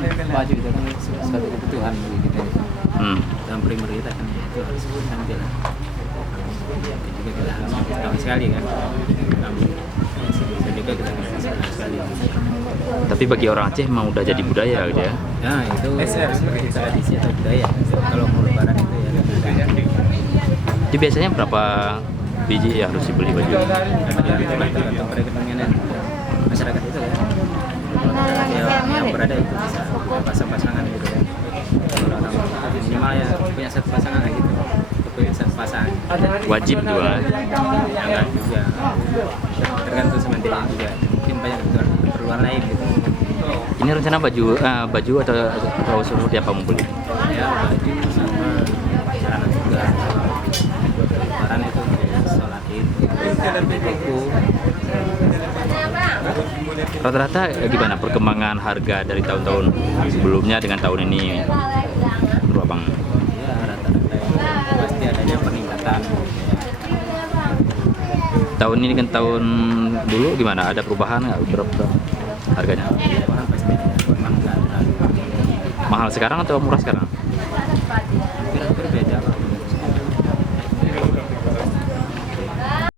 baju itu kan suatu kebutuhan bagi kita itu. Dalam primer kita kan itu harus nanti lah. Juga kita harus tahu sekali kan. Bisa juga kita harus sekali. Tapi bagi orang Aceh memang udah jadi budaya gitu ya. Nah itu seperti tradisi atau budaya. Kalau mau lebaran itu ya. Jadi biasanya berapa biji ya harus dibeli baju? Tergantung perekonomian masyarakat itu ya. Yang berada itu bisa pasang-pasangan gitu ya. Kalau orang minimal ya punya satu pasangan lah gitu. Punya satu pasang. Wajib juga. Enggak juga. Tergantung sama dia juga. Mungkin banyak keperluan lain gitu. Ini rencana baju atau seperti apa mau beli? Ya baju sama celana juga. Lebaran itu sholat itu. Rata-rata gimana perkembangan harga dari tahun-tahun sebelumnya dengan tahun ini, menurut Abang? Ya rata-rata pasti adanya peningkatan. Tahun ini kan tahun dulu gimana? Ada perubahan nggak berapa harganya? Orang pasti memang nggak terlalu. Mahal sekarang atau murah sekarang?